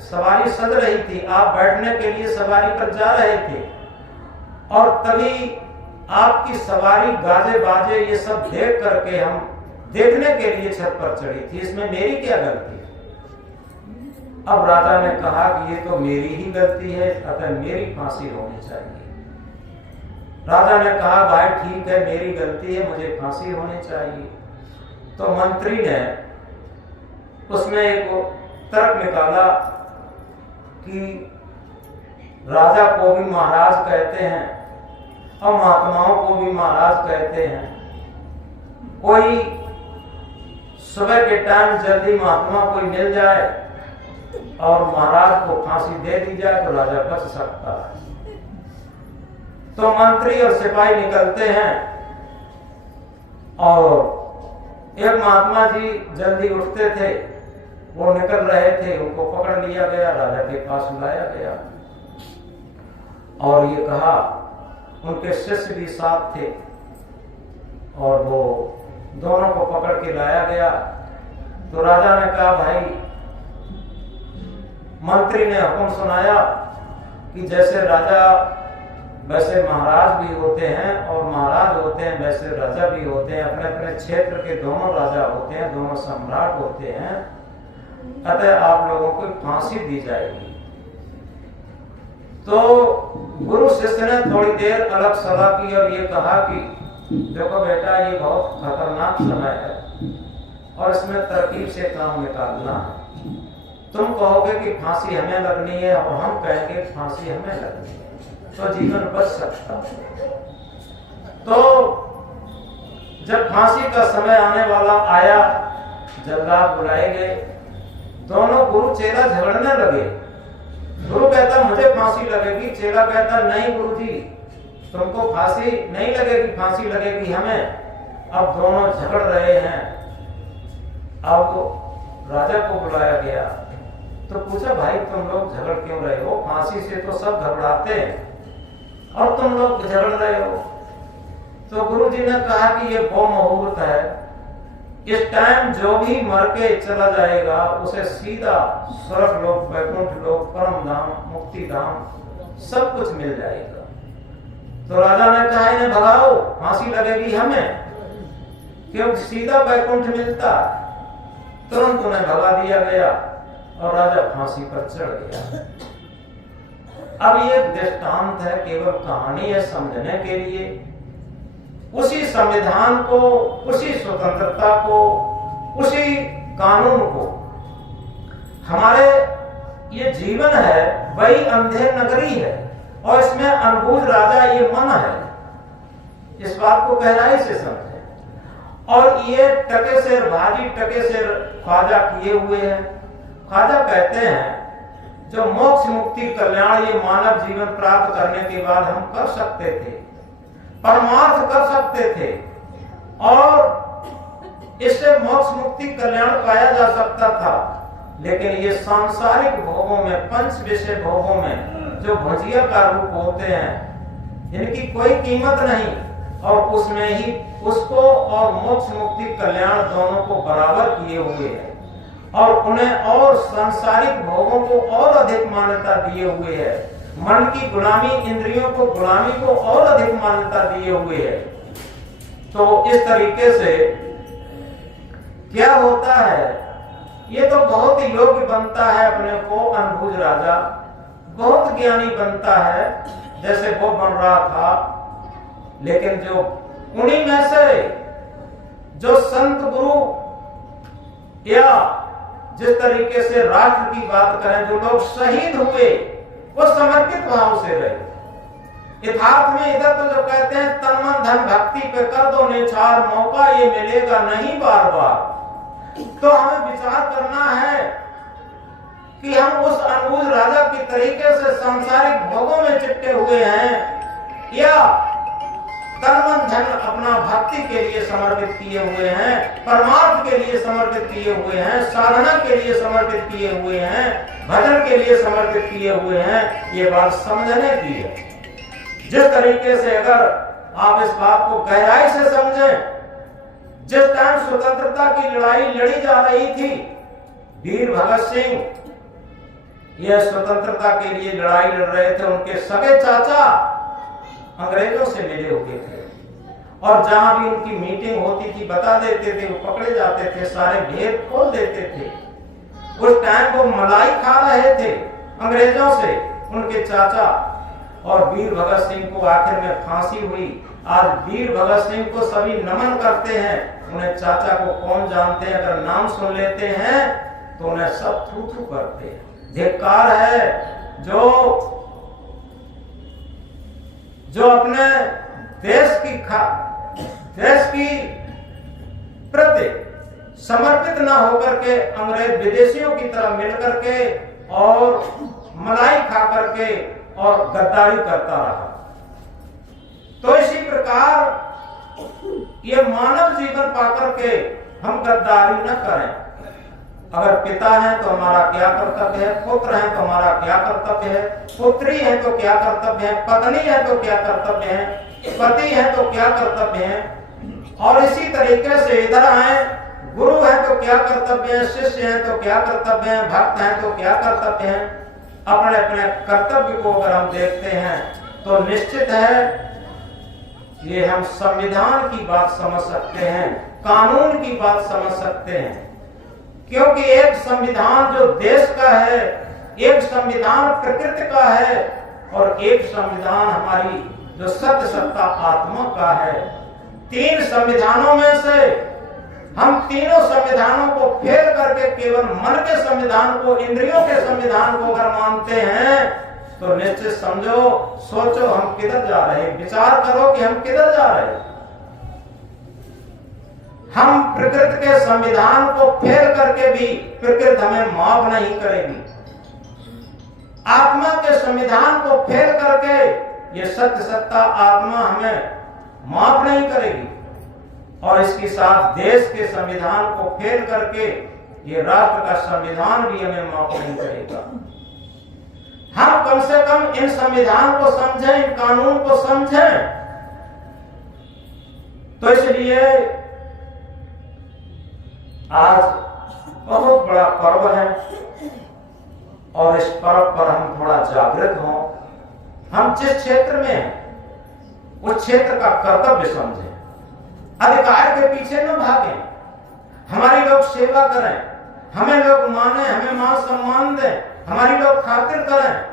सवारी सज रही थी, आप बैठने के लिए सवारी पर जा रहे थे और तभी आपकी सवारी गाजे बाजे ये सब देख करके हम देखने के लिए छत पर चढ़ी थी, इसमें मेरी क्या गलती? अब राजा ने कहा कि ये तो मेरी ही गलती है, अतः मेरी फांसी होनी चाहिए। राजा ने कहा भाई ठीक है, मेरी गलती है, मुझे फांसी होनी चाहिए। तो मंत्री ने उसमें एक तर्क निकाला कि राजा को भी महाराज कहते हैं और महात्माओं को भी महाराज कहते हैं। कोई सुबह के टाइम जल्दी महात्मा कोई मिल जाए और महाराज को फांसी दे दी जाए तो राजा बच सकता है। तो मंत्री और सिपाही निकलते हैं और एक महात्मा जी जल्दी उठते थे, वो निकल रहे थे, उनको पकड़ लिया गया, राजा के पास लाया गया और ये कहा, उनके शिष्य भी साथ थे और वो दोनों को पकड़ के लाया गया। तो राजा ने कहा भाई, मंत्री ने हुक्म सुनाया कि जैसे राजा वैसे महाराज भी होते हैं और महाराज होते हैं, वैसे राजा भी होते हैं, अपने अपने क्षेत्र के दोनों राजा होते हैं, दोनों सम्राट होते हैं। अतः आप लोगों को फांसी दी जाएगी। तो गुरु शिष्य ने थोड़ी देर अलग सलाह की और ये कहा कि देखो बेटा, ये बहुत खतरनाक समय है और इसमें तरकीब से काम निकालना है। तुम कहोगे कि फांसी हमें लगनी है और हम कहेंगे फांसी हमें लगनी है, तो जीवन बच सकता है। तो जब फांसी का समय आने वाला आया, जल्लाद बुलाए गए, दोनों गुरु चेला झगड़ने लगे। गुरु कहता मुझे फांसी लगेगी, चेला कहता नहीं गुरुजी, तुमको फांसी नहीं लगेगी, फांसी लगेगी हमें। अब दोनों झगड़ रहे हैं। अब राजा को बुलाया गया तो पूछा भाई तुम लोग झगड़ क्यों रहे हो? फांसी से तो सब घबराते हैं और तुम लोग झगड़ रहे हो। तो गुरु जी ने कहा कि ये वो मुहूर्त है, इस टाइम जो भी मर के चला जाएगा उसे सीधा स्वर्ग लोक, वैकुंठ लोक, परम धाम, मुक्ति धाम सब कुछ मिल जाएगा। तो राजा ने कहा इन्हें भगाओ, फांसी लगेगी हमें, क्योंकि सीधा वैकुंठ मिलता। तुरंत उन्हें भगा दिया गया और राजा फांसी पर चढ़ गया। अब ये दृष्टांत है, केवल कहानी है समझने के लिए। उसी संविधान को, उसी स्वतंत्रता को, उसी कानून को, हमारे ये जीवन है वही अंधेर नगरी है और इसमें अनबूझ राजा ये मन है। इस बात को गहराई से समझें। और ये टके सिर भाजी, टके सिर ख्वाजा किए हुए हैं। ख्वाजा कहते हैं जो मोक्ष मुक्ति कल्याण ये मानव जीवन प्राप्त करने के बाद हम कर सकते थे, परमार्थ कर सकते थे और इससे मोक्ष मुक्ति कल्याण पाया जा सकता था। लेकिन ये सांसारिक भोगों में, पंच विषय भोगों में जो भजिया का रूप होते हैं, इनकी कोई कीमत नहीं और उसमें ही उसको और मोक्ष मुक्ति कल्याण दोनों को बराबर किए हुए हैं और उन्हें और सांसारिक भोगों को और अधिक मान्यता दिए हुए है। मन की गुलामी, इंद्रियों को गुलामी को और अधिक मान्यता दिए हुए है। तो इस तरीके से क्या होता है, ये तो बहुत ही योग्य बनता है अपने को अनबुझ राजा, बहुत ज्ञानी बनता है जैसे वो बन रहा था। लेकिन जो उन्हीं में से जो संत गुरु या जिस तरीके से राष्ट्र की बात करें, जो लोग शहीद हुए वो समर्पित भाव से रहे। यथार्थ में इधर तो जो कहते हैं तन मन धन भक्ति पे कर दो निछार, मौका ये मिलेगा नहीं बार बार। तो हमें विचार करना है कि हम उस अनबुझ राजा की तरीके से सांसारिक भोगों में चिपटे हुए हैं या तन मन धन अपना भक्ति के लिए समर्पित किए हुए हैं, परमार्थ के लिए समर्पित किए हुए हैं, साधना के लिए समर्पित किए हुए हैं, भजन के लिए समर्पित किए हुए हैं। ये बात समझने की है। जिस तरीके से अगर आप इस बात को गहराई से समझें, जिस टाइम स्वतंत्रता की लड़ाई लड़ी जा रही थी, वीर भगत सिंह यह स्वतंत्रता के लिए लड़ाई लड़ रहे थे। उनके सगे चाचा अंग्रेजों से मिले हुए थे और जहां भी उनकी मीटिंग होती थी बता देते थे, वो पकड़े जाते थे, सारे भेद खोल देते थे। उस टाइम वो मलाई खा रहे थे अंग्रेजों से उनके चाचा, और वीर भगत सिंह को आखिर में फांसी हुई। आज वीर भगत सिंह को सभी नमन करते हैं, उन्हें चाचा को कौन जानते हैं, अगर नाम सुन लेते हैं तो उन्हें सब थू थू करते हैं। धिक्कार है जो अपने देश की प्रति समर्पित ना होकर के अंग्रेज विदेशियों की तरह मिलकर के और मलाई खा करके और गद्दारी करता रहा। तो इसी प्रकार ये मानव जीवन पाकर के हम गद्दारी न करें। अगर पिता है तो हमारा क्या कर्तव्य है, पुत्र है तो हमारा क्या कर्तव्य है, पुत्री है तो क्या कर्तव्य है, पत्नी है तो क्या कर्तव्य है, पति है तो क्या कर्तव्य है। और इसी तरीके से इधर आए, गुरु है तो क्या कर्तव्य है, शिष्य है तो क्या कर्तव्य है, भक्त है तो क्या कर्तव्य है। अपने अपने कर्तव्य को अगर हम देखते हैं तो निश्चित है ये हम संविधान की बात समझ सकते हैं, कानून की बात समझ सकते हैं। क्योंकि एक संविधान जो देश का है, एक संविधान प्रकृति का है और एक संविधान हमारी जो सत्य सत्ता आत्मा का है। तीन संविधानों में से हम तीनों संविधानों को फेल करके केवल मन के संविधान को, इंद्रियों के संविधान को अगर मानते हैं तो निश्चित समझो, सोचो हम किधर जा रहे हैं, विचार करो कि हम किधर जा रहे हैं। हम प्रकृति के संविधान को फेल करके भी प्रकृति हमें माफ नहीं करेगी। आत्मा के संविधान को फेल करके ये सत्य सत्ता आत्मा हमें माफ नहीं करेगी। और इसके साथ देश के संविधान को फेल करके ये राष्ट्र का संविधान भी हमें माफ नहीं करेगा। हम कम से कम इन संविधान को समझें, इन कानून को समझें। तो इसलिए आज बहुत बड़ा पर्व है और इस पर्व पर हम थोड़ा जागृत हों। हम जिस क्षेत्र में हैं उस क्षेत्र का कर्तव्य समझें, अधिकार के पीछे न भागें। हमारी लोग सेवा करें, हमें लोग माने, हमें मान सम्मान दें, हमारी लोग खातिर करें।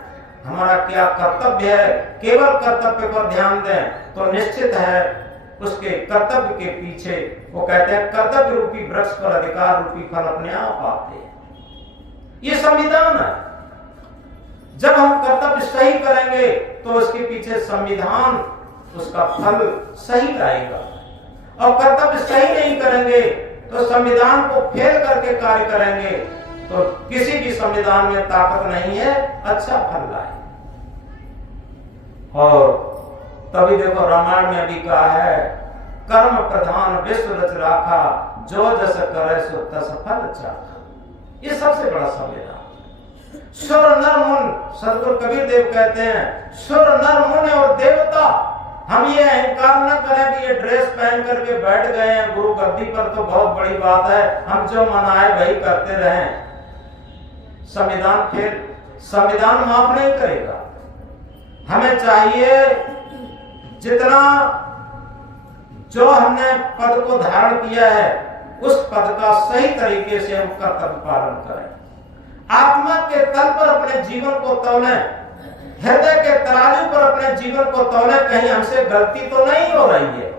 हमारा क्या कर्तव्य है, केवल कर्तव्य पर ध्यान दें तो निश्चित है उसके कर्तव्य के पीछे, वो कहते हैं कर्तव्य रूपी वृक्ष पर अधिकार रूपी फल अपने आप आते हैं। ये संविधान है। जब हम कर्तव्य सही करेंगे तो उसके पीछे संविधान उसका फल सही लाएगा, और कर्तव्य सही नहीं करेंगे तो संविधान को फेल करके कार्य करेंगे तो किसी भी संविधान में ताकत नहीं है अच्छा फल लाए। और तभी देखो रामायण में भी कहा है, कर्म प्रधान विश्व रच राखा, जो जस करे सो तस फल चाखा। ये सबसे बड़ा संविधान। सुर नर मुन, सदगुरु कबीर देव कहते हैं, सुर नर मुन और देवता, हम ये अहंकार न करें कि ये ड्रेस पहन करके बैठ गए हैं गुरु गद्दी पर तो बहुत बड़ी बात है, हम जो मनाए वही करते रहें। संविधान फिर संविधान माफ नहीं करेगा। हमें चाहिए जितना जो हमने पद को धारण किया है उस पद का सही तरीके से हम कर्तव्य पालन करें। आत्मा के तल पर अपने जीवन को तौलें, हृदय के तराजू पर अपने जीवन को तौलें, कहीं हमसे गलती तो नहीं हो रही है।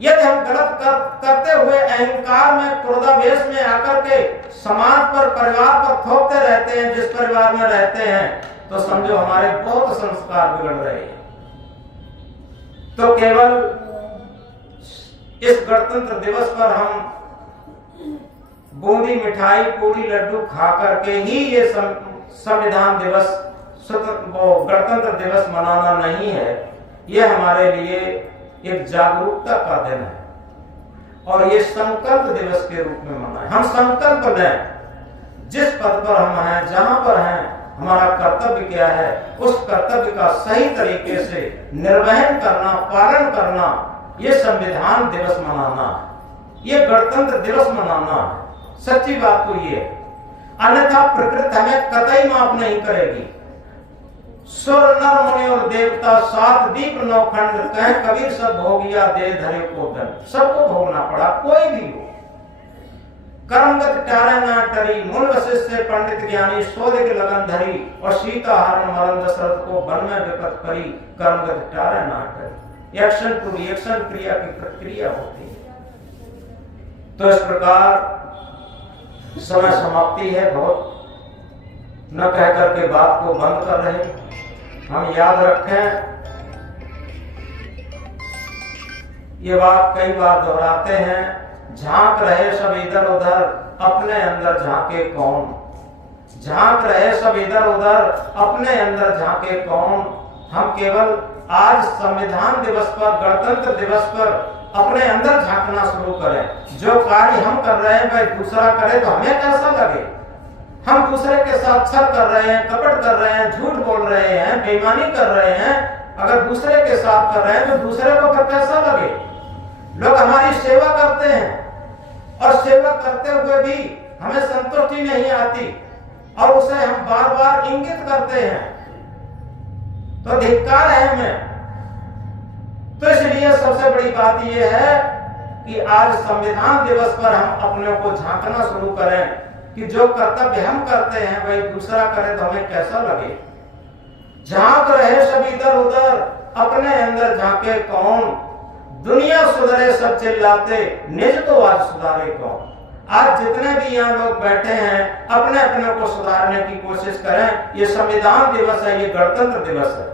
यदि हम गलत करते हुए अहंकार में, क्रोधावेश में आकर के समाज पर, परिवार पर थोपते रहते हैं, जिस परिवार में रहते हैं, तो समझो हमारे बहुत संस्कार बिगड़ रहे हैं। तो केवल इस गणतंत्र दिवस पर हम बूंदी मिठाई, पूरी, लड्डू खा करके ही ये संविधान दिवस, गणतंत्र दिवस मनाना नहीं है। ये हमारे लिए एक जागरूकता का दिन है और ये संकल्प दिवस के रूप में मनाएं। हम संकल्प लें, जिस पद पर हम हैं, जहां पर हैं, हमारा कर्तव्य क्या है, उस कर्तव्य का सही तरीके से निर्वहन करना, पालन करना, ये संविधान दिवस मनाना, ये गणतंत्र दिवस मनाना। सच्ची बात तो ये, अन्यथा प्रकृति हमें कतई माफ नहीं करेगी। सुर नर मुनि और देवता, सात दीप नौ खंड, कह कबीर सब भोगिया दे धरे को दंड। सबको भोगना पड़ा, कोई भी हो। कर्मगत टारे ना टरी, मूल वशिष्ठ से पंडित ज्ञानी, शोध के लगन धरी, और सीता हरण मरण दशरथ को वन में विपत करी, कर्मगत टारे ना टरी। एक्शन टू रिएक्शन क्रिया की प्रक्रिया होती है। तो इस प्रकार समय समाप्ति है, बहुत न कह करके बात को बंद कर रहे। हम याद रखें, ये बात कई बार दोहराते हैं, झांक रहे सब इधर उधर, अपने अंदर झांके कौन। झांक रहे सब इधर उधर, अपने अंदर झांके कौन। हम केवल आज संविधान दिवस पर, गणतंत्र दिवस पर अपने अंदर झांकना शुरू करें। जो कार्य हम कर रहे हैं भाई दूसरा करे तो हमें कैसा लगे। हम दूसरे के साथ छल कर रहे हैं, कपट कर रहे हैं, झूठ बोल रहे हैं, बेईमानी कर रहे हैं, अगर दूसरे के साथ कर रहे हैं तो दूसरे को फिर कैसा लगे। लोग हमारी सेवा करते हैं और सेवा करते हुए भी हमें संतुष्टि नहीं आती और उसे हम बार बार इंगित करते हैं। तो धिक्कार है हमें। तो इसलिए सबसे बड़ी बात यह है कि आज संविधान दिवस पर हम अपने को झांकना शुरू करें कि जो कर्तव्य हम करते हैं वही दूसरा करे तो हमें कैसा लगे। झांक रहे सब इधर उधर, अपने अंदर झांके कौन। दुनिया सुधरे सब चिल्लाते, निज को आज सुधारे कौन। आज जितने भी यहाँ लोग बैठे हैं अपने अपने को सुधारने की कोशिश करें। ये संविधान दिवस है, ये गणतंत्र दिवस है।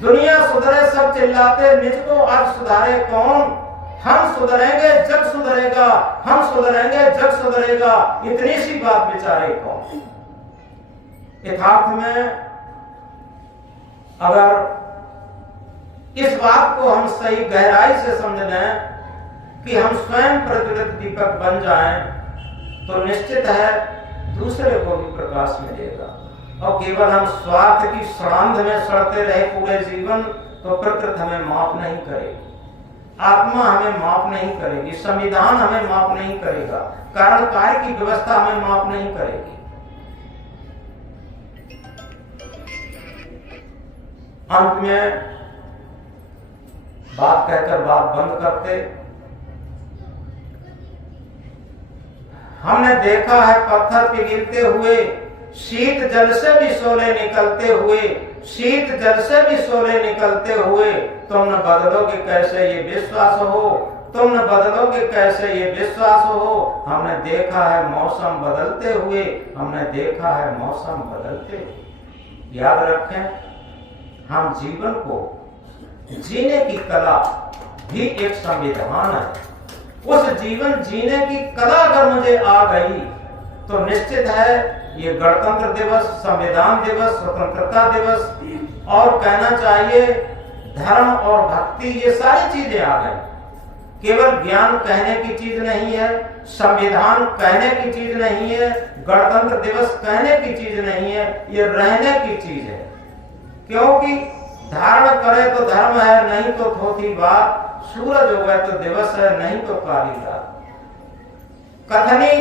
दुनिया सुधरे सब चिल्लाते, निज को आज सुधारे कौन। हम सुधरेंगे जग सुधरेगा, हम सुधरेंगे जग सुधरेगा, इतनी सी बात बेचारे कौन। यथार्थ में अगर इस बात को हम सही गहराई से समझ लें कि हम स्वयं प्रज्वलित दीपक बन जाएं, तो निश्चित है दूसरे को भी प्रकाश मिलेगा। और केवल हम स्वार्थ की सड़ांध में सड़ते रहे पूरे जीवन, तो प्रकृति हमें माफ नहीं करेगी, आत्मा हमें माफ नहीं करेगी, संविधान हमें माफ नहीं करेगा, कारण कार्य की व्यवस्था हमें माफ नहीं करेगी। अंत में बात कहकर बात बंद करते, हमने देखा है पत्थर पिघलते हुए, शीत जल से भी शोले निकलते हुए, शीत जल से भी शोले निकलते हुए, तुम न बदलोगे कैसे ये विश्वास हो, तुम न बदलोगे कैसे ये विश्वास हो। हमने देखा है मौसम बदलते हुए, हमने देखा है मौसम बदलते हुए। याद रखें, हम जीवन को जीने की कला भी एक संविधान है। उस जीवन जीने की कला अगर मुझे आ गई तो निश्चित है ये गणतंत्र दिवस, संविधान दिवस, स्वतंत्रता दिवस और कहना चाहिए धर्म और भक्ति, ये सारी चीजें आ गई। केवल ज्ञान कहने की चीज नहीं है, संविधान कहने की चीज नहीं है, गणतंत्र दिवस कहने की चीज नहीं है, ये रहने की चीज है। क्योंकि धारण करे तो धर्म है, नहीं तो थोथी बात, सूरज हो गए तो दिवस है, नहीं तो काली रात। कथनी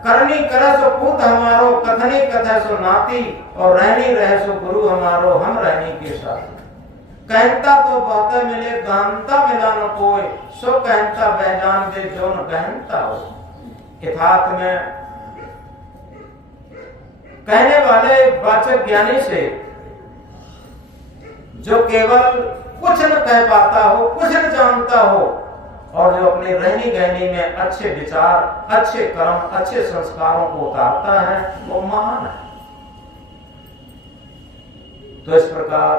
करनी करे सो पूत हमारो, कथनी कथे सो नाती, और रहनी रहे सो गुरु हमारो, हम रहनी के साथ। कहता तो बहुत मिले, गहनता मिला न कोई, सो कहता बहजान दे जो न गहनता हो। यथार्थ में कहने वाले वाचक ज्ञानी से जो केवल कुछ न कह पाता हो, कुछ न जानता हो, और जो अपनी रहनी गहनी में अच्छे विचार, अच्छे कर्म, अच्छे संस्कारों को उतारता है, वो महान है। तो इस प्रकार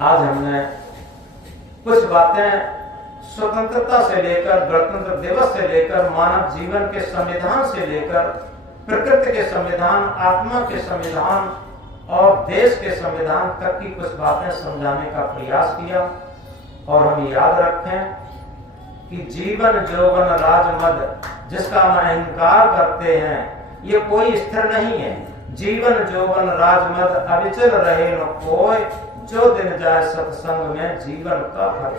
आज हमने कुछ बातें स्वतंत्रता से लेकर, गणतंत्र दिवस से लेकर, मानव जीवन के संविधान से लेकर, प्रकृति के संविधान, आत्मा के संविधान और देश के संविधान तक की कुछ बातें समझाने का प्रयास किया। और हम याद रखें कि जीवन जौवन राजमद जिसका हम अहंकार करते हैं, ये कोई स्थिर नहीं है। जीवन जौवन राजमद अविचल रहे न कोई, जो दिन जाए सत्संग में जीवन का फल।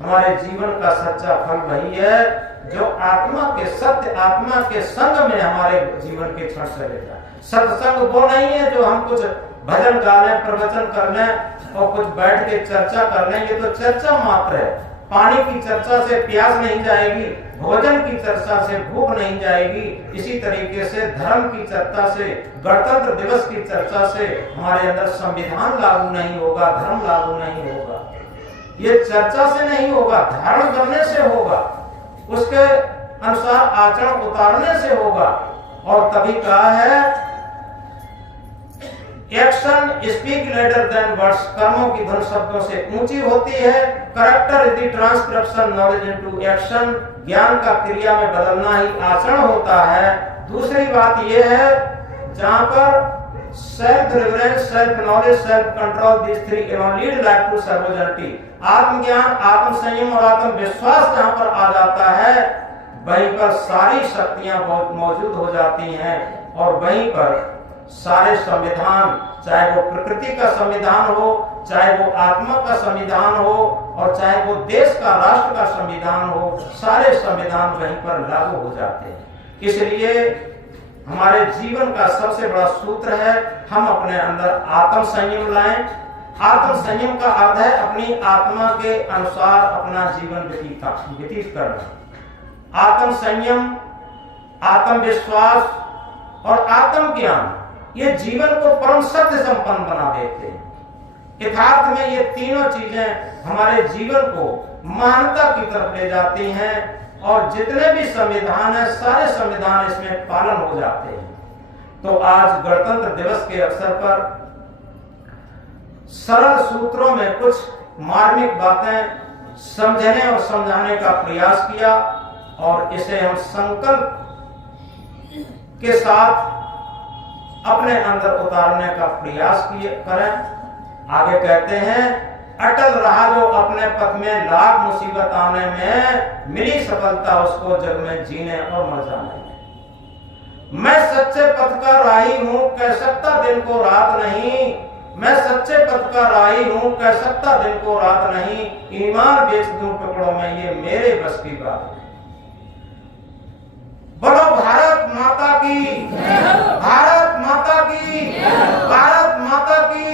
हमारे जीवन का सच्चा फल वही है जो आत्मा के सत्य, आत्मा के संग में हमारे जीवन के क्षण चले जाए। सत्संग वो नहीं है जो हम कुछ भजन गा लें, प्रवचन कर लें और कुछ बैठ के चर्चा कर लें, ये तो चर्चा मात्र है। पानी की चर्चा से प्यास नहीं जाएगी, भोजन की चर्चा से भूख नहीं जाएगी। इसी तरीके से धर्म की चर्चा से, गणतंत्र दिवस की चर्चा से हमारे अंदर संविधान लागू नहीं होगा, धर्म लागू नहीं होगा। ये चर्चा से नहीं होगा, धारण करने से होगा, उसके अनुसार आचरण उतारने से होगा। और तभी कहा है action speak later than words, कर्मों की धुन शब्दों से ऊंची होती है। Character is the transcription knowledge into action, ज्ञान का क्रिया में बदलना ही आचरण होता है। दूसरी बात यह है जहां पर self reverence, self knowledge, self control, this three lead life to sovereignty. आत्मज्ञान, आत्म संयम और आत्म विश्वास जहां पर आ जाता है, वहीं पर सारी शक्तियां बहुत मौजूद हो जाती हैं और वहीं पर सारे संविधान, चाहे वो प्रकृति का संविधान हो, चाहे वो आत्मा का संविधान हो और चाहे वो देश का, राष्ट्र का संविधान हो, सारे संविधान वहीं पर लागू हो जाते हैं। इसलिए हमारे जीवन का सबसे बड़ा सूत्र है, हम अपने अंदर आत्म संयम लाएं। आत्म संयम का अर्थ है अपनी आत्मा के अनुसार अपना जीवन व्यतीत करना। आत्म संयम, आत्मविश्वास और आत्म ज्ञान ये जीवन को परम सत्य संपन्न बना देते हैं। यथार्थ में ये तीनों चीजें हमारे जीवन को महानता की तरफ ले जाती हैं और जितने भी संविधान है सारे संविधान इसमें पालन हो जाते हैं। तो आज गणतंत्र दिवस के अवसर पर सरल सूत्रों में कुछ मार्मिक बातें समझने और समझाने का प्रयास किया और इसे हम संकल्प के साथ अपने अंदर उतारने का प्रयास करें। आगे कहते हैं, अटल रहा जो अपने पथ में, लाख मुसीबत आने में मिली सफलता उसको जग में जीने और मर जाने में। मैं सच्चे पथ का राही हूं, कह सकता दिन को रात नहीं। मैं सच्चे पथ का राही हूं, कह सकता दिन को रात नहीं। ईमान बेच दूं टुकड़ों में, ये मेरे बस की बात है। बोलो भारत माता की, भारत माता की, भारत माता की।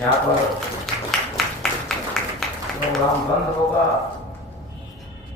यहाँ पर प्रोग्राम बंद होगा।